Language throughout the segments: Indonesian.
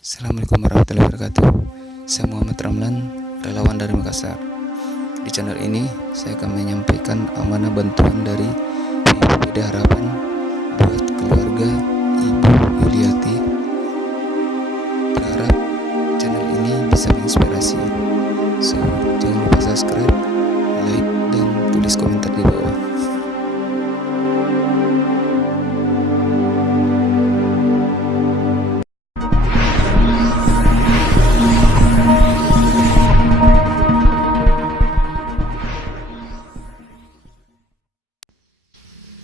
Assalamualaikum warahmatullahi wabarakatuh. Saya Muhammad Ramlan, relawan dari Makassar. Di channel ini saya akan menyampaikan amanah bantuan dari BPBD Harapan buat keluarga Ibu Yuliati. Berharap channel ini bisa menginspirasi. So, jangan lupa subscribe, like, dan tulis komentar di bawah.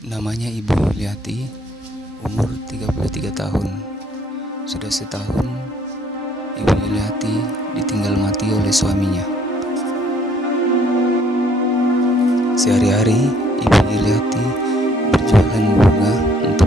Namanya Ibu Yuliati, umur 33 tahun. Sudah setahun Ibu Yuliati ditinggal mati oleh suaminya. Sehari-hari Ibu Yuliati berjualan bunga untuk